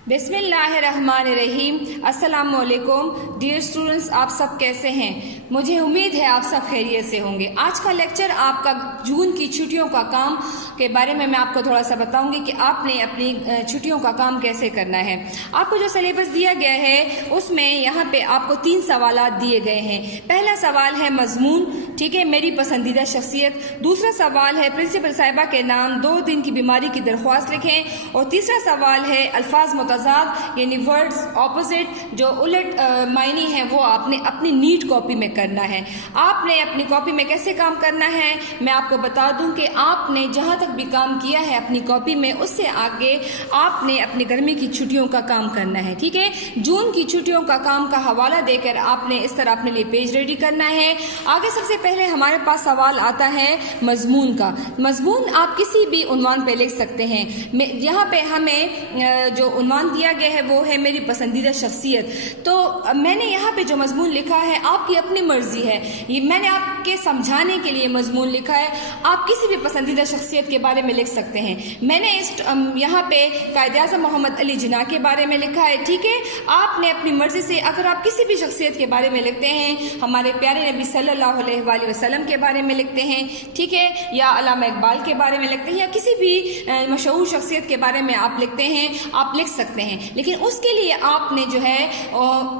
बिस्मिल्लाहिर्रहमानिर्रहीम। अस्सलाम वालेकुम डियर स्टूडेंट्स, आप सब कैसे हैं? मुझे उम्मीद है आप सब खैरियत से होंगे। आज का लेक्चर आपका जून की छुट्टियों का काम के बारे में मैं आपको थोड़ा सा बताऊंगी कि आपने अपनी छुट्टियों का काम कैसे करना है। आपको जो सिलेबस दिया गया है उसमें यहाँ पे आपको 3 सवालात दिए गए हैं। पहला सवाल है मजमून, ठीक है, मेरी पसंदीदा शख्सियत। दूसरा सवाल है प्रिंसिपल साहिबा के नाम 2 दिन की बीमारी की दरख्वास्त लिखें। और तीसरा सवाल है अल्फाज मुतज़ाद यानी वर्ड्स ऑपोजिट जो उलट मायनी है वो आपने अपनी नीट कॉपी में करना है। आपने अपनी कॉपी में कैसे काम करना है मैं आपको बता दूं कि आपने जहां तक भी काम किया है अपनी कॉपी में उससे आगे आपने अपनी गर्मी की छुट्टियों का काम करना है, ठीक है। जून की छुट्टियों का काम का हवाला देकर आपने इस तरह अपने लिए पेज रेडी करना है। आगे सबसे पहले हमारे पास सवाल आता है मजमून का। मजमून आप किसी भी उन्वान पे लिख सकते हैं। यहाँ पे हमें जो उन्वान दिया गया है वो है मेरी पसंदीदा शख्सियत। तो मैंने यहाँ पे जो मजमून लिखा है आपकी अपनी मर्जी है, ये मैंने आपके समझाने के लिए मजमून लिखा है। आप किसी भी पसंदीदा शख्सियत के बारे में लिख सकते हैं। मैंने इस यहाँ पे कायद-ए-आज़म मोहम्मद अली जिन्ना के बारे में लिखा है, ठीक है। आपने अपनी मर्जी से अगर आप किसी भी शख्सियत के बारे में लिखते हैं, हमारे प्यारे नबी सल्लल्लाहु अलैहि वसल्लम के बारे में लिखते हैं, ठीक है, या अल्लामा इकबाल के बारे में लिखते हैं, या किसी भी मशहूर शख्सियत के बारे में आप लिखते हैं, आप लिख सकते हैं। लेकिन उसके लिए आपने जो है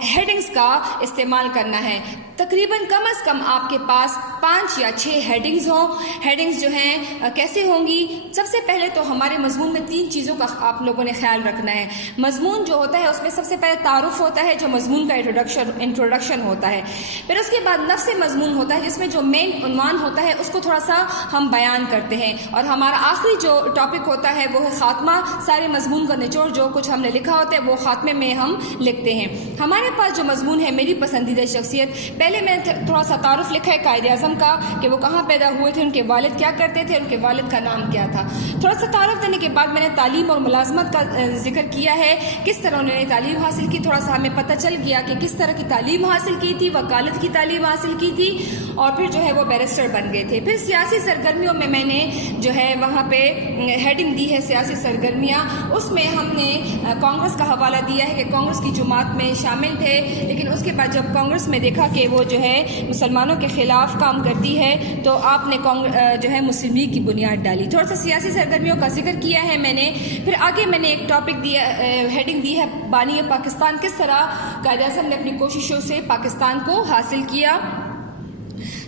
हेडिंग्स का इस्तेमाल करना है। तकरीबन कम से कम आपके पास 5 या 6 हेडिंग्स हों। हेडिंग्स जो हैं कैसे होंगी? सबसे पहले तो हमारे मजमून में 3 चीज़ों का आप लोगों ने ख्याल रखना है। मजमून जो होता है उसमें सबसे पहले तारुफ होता है जो मजमून का इंट्रोडक्शन होता है। फिर उसके बाद नफ्स मजमून होता है जिसमें जो मेन उन्वान होता है उसको थोड़ा सा हम बयान करते हैं। और हमारा आखिरी जो टॉपिक होता है वो है खात्मा। सारे मजमून का निचोड़ जो कुछ हमने लिखा होता है वो खात्मे में हम लिखते हैं। हमारे पास जो मजमून है मेरी पसंदीदा शख्सियत, पहले मैंने थोड़ा सा तारुफ लिखा है कायद-ए-आज़म का कि वो कहाँ पैदा हुए थे, उनके वालिद क्या करते थे, उनके वालिद का नाम क्या था। थोड़ा सा तारुफ देने के बाद मैंने तालीम और मुलाजमत का जिक्र किया है, किस तरह उन्होंने तालीम हासिल की। थोड़ा सा हमें पता चल गया कि किस तरह की तालीम हासिल की थी, वकालत की तालीम हासिल की थी और फिर जो है वो बैरिस्टर बन गए थे। फिर सियासी सरगर्मियों में मैंने जो है वहाँ पे हेडिंग दी है सियासी सरगर्मियाँ। उसमें हमने कांग्रेस का हवाला दिया है कि कांग्रेस की जमात में शामिल थे, लेकिन उसके बाद जब कांग्रेस में देखा कि वो जो है मुसलमानों के खिलाफ काम करती है तो आपने जो है मुस्लिम लीग की बुनियाद डाली। थोड़ा सा सियासी सरगर्मियों का जिक्र किया है मैंने। फिर आगे मैंने एक टॉपिक दिया, हेडिंग दी है बानी पाकिस्तान, किस तरह कायद-ए-आज़म ने अपनी कोशिशों से पाकिस्तान को हासिल किया।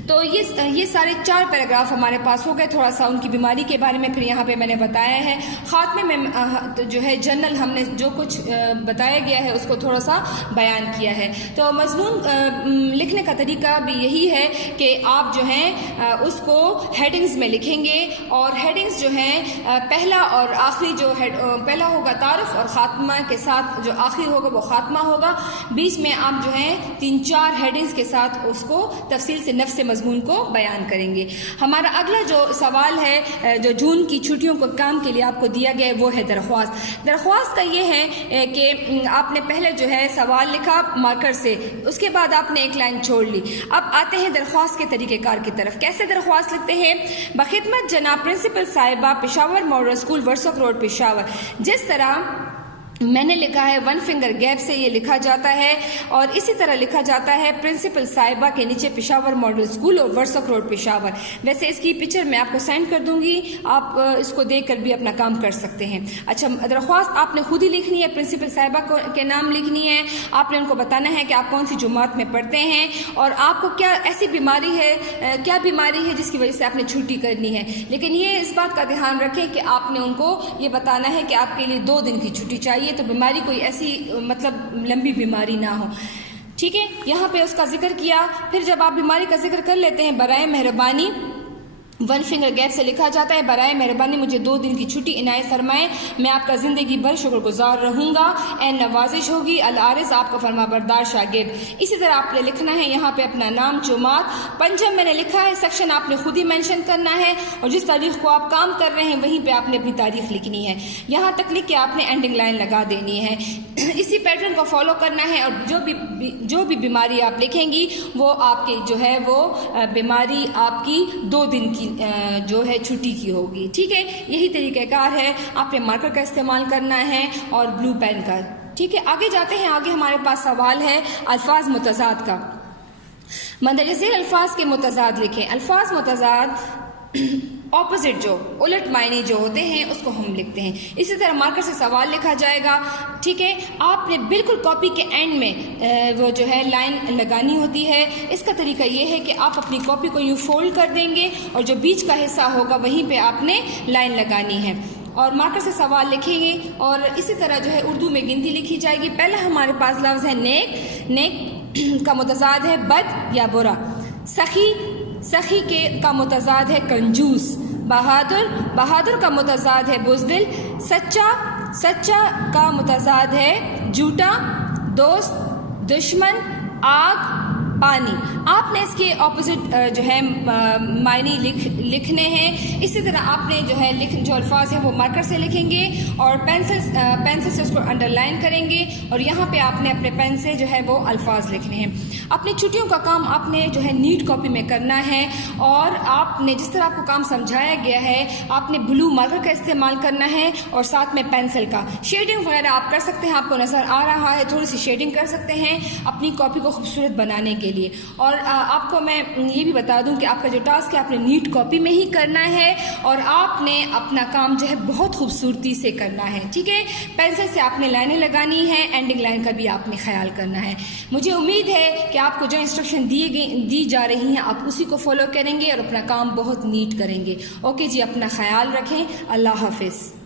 तो ये सारे 4 पैराग्राफ हमारे पास हो गए। थोड़ा सा उनकी बीमारी के बारे में फिर यहाँ पे मैंने बताया है। खात्मे में तो जो है जनरल हमने जो कुछ बताया गया है उसको थोड़ा सा बयान किया है। तो मजमून लिखने का तरीका भी यही है कि आप जो हैं उसको हेडिंग्स में लिखेंगे। और हेडिंग्स जो हैं पहला और आखिरी जो पहला होगा तारुफ और खात्मा के साथ जो आखिरी होगा वो खात्मा होगा। बीच में आप जो है 3-4 हेडिंग्स के साथ उसको तफसील से नफ्स मजमून को बयान करेंगे। हमारा अगला जो सवाल है जो जून की छुट्टियों को काम के लिए आपको दिया गया है वो है दरख्वास्त। दरख्वास्त का ये है कि आपने पहले जो है सवाल लिखा मार्कर से, उसके बाद आपने एक लाइन छोड़ ली। अब आते हैं दरख्वास्त के तरीक़ेकार की तरफ। कैसे दरख्वास्त लिखते हैं? बखिदमत जनाब प्रिंसिपल साहिबा Peshawar model school Warsak road Peshawar. जिस तरह मैंने लिखा है 1 फिंगर गैप से ये लिखा जाता है और इसी तरह लिखा जाता है प्रिंसिपल साहिबा के नीचे पेशावर मॉडल स्कूल और वर्सोक रोड पेशावर। वैसे इसकी पिक्चर मैं आपको सेंड कर दूंगी, आप इसको देखकर भी अपना काम कर सकते हैं। अच्छा, दरख्वास्त आपने खुद ही लिखनी है, प्रिंसिपल साहिबा के नाम लिखनी है। आपने उनको बताना है कि आप कौन सी जमात में पढ़ते हैं और आपको क्या ऐसी बीमारी है, क्या बीमारी है जिसकी वजह से आपने छुट्टी करनी है। लेकिन ये इस बात का ध्यान रखें कि आपने उनको ये बताना है कि आपके लिए 2 दिन की छुट्टी चाहिए, तो बीमारी कोई ऐसी मतलब लंबी बीमारी ना हो, ठीक है। यहाँ पे उसका जिक्र किया। फिर जब आप बीमारी का जिक्र कर लेते हैं, बराए मेहरबानी 1 फिंगर गैप से लिखा जाता है, बराए मेहरबानी मुझे 2 दिन की छुट्टी इनायत फरमाएं, मैं आपका ज़िंदगी भर शुक्रगुजार रहूँगा, ए नवाजिश होगी, अल आरिस आपका फरमाबरदार शागिर्द। इसी तरह आपने लिखना है यहाँ पे अपना नाम, जमात, पंजब मैंने लिखा है, सेक्शन आपने खुद ही मेंशन करना है और जिस तारीख को आप काम कर रहे हैं वहीं पे आपने अपनी तारीख लिखनी है। यहाँ तक लिख के आपने एंडिंग लाइन लगा देनी है। इसी पैटर्न को फॉलो करना है और जो भी बीमारी आप लिखेंगी वो आपकी जो है वो बीमारी आपकी 2 दिन की जो है छुट्टी की होगी। ठीक है, यही तरीक़ाकार है। आपने मार्कर का इस्तेमाल करना है और ब्लू पेन का। ठीक है, आगे जाते हैं। आगे हमारे पास सवाल है अल्फाज मुतज़ाद का। मंदरजे ज़ेल अल्फाज के मुतज़ाद लिखें। अल्फाज मुतज़ाद ऑपोजिट जो उलट मायने जो होते हैं उसको हम लिखते हैं। इसी तरह मार्कर से सवाल लिखा जाएगा। ठीक है, आपने बिल्कुल कॉपी के एंड में वो जो है लाइन लगानी होती है। इसका तरीका ये है कि आप अपनी कॉपी को यूँ फोल्ड कर देंगे और जो बीच का हिस्सा होगा वहीं पे आपने लाइन लगानी है और मार्कर से सवाल लिखेंगे। और इसी तरह जो है उर्दू में गिनती लिखी जाएगी। पहला हमारे पास लफ्ज़ है नेक। नेक का मुतज़ाद है बद या बुरा। सखी, सखी का मुतज़ाद है कंजूस। बहादुर, बहादुर का मुतज़ाद है बुज़दिल। सच्चा, सच्चा का मुतज़ाद है झूठा। दोस्त, दुश्मन, आग, पानी। आपने इसके ऑपोजिट जो है मायने लिखने हैं। इसी तरह आपने जो है जो अल्फाज है वो मार्कर से लिखेंगे और पेंसिल से उसको अंडरलाइन करेंगे और यहाँ पे आपने अपने पेन से जो है वो अल्फाज लिखने हैं। अपनी छुट्टियों का काम आपने जो है नीट कॉपी में करना है और आपने जिस तरह आपको काम समझाया गया है आपने ब्लू मार्कर का इस्तेमाल करना है और साथ में पेंसिल का। शेडिंग वगैरह आप कर सकते हैं, आपको नज़र आ रहा है, थोड़ी सी शेडिंग कर सकते हैं अपनी कॉपी को खूबसूरत बनाने के लिए। और आपको मैं ये भी बता दूं कि आपका जो टास्क है आपने नीट कॉपी में ही करना है और आपने अपना काम जो है बहुत खूबसूरती से करना है। ठीक है, पेंसिल से आपने लाइनें लगानी है, एंडिंग लाइन का भी आपने ख्याल करना है। मुझे उम्मीद है कि आपको जो इंस्ट्रक्शन दी जा रही हैं आप उसी को फॉलो करेंगे और अपना काम बहुत नीट करेंगे। ओके जी, अपना ख्याल रखें। अल्लाह हाफिज़।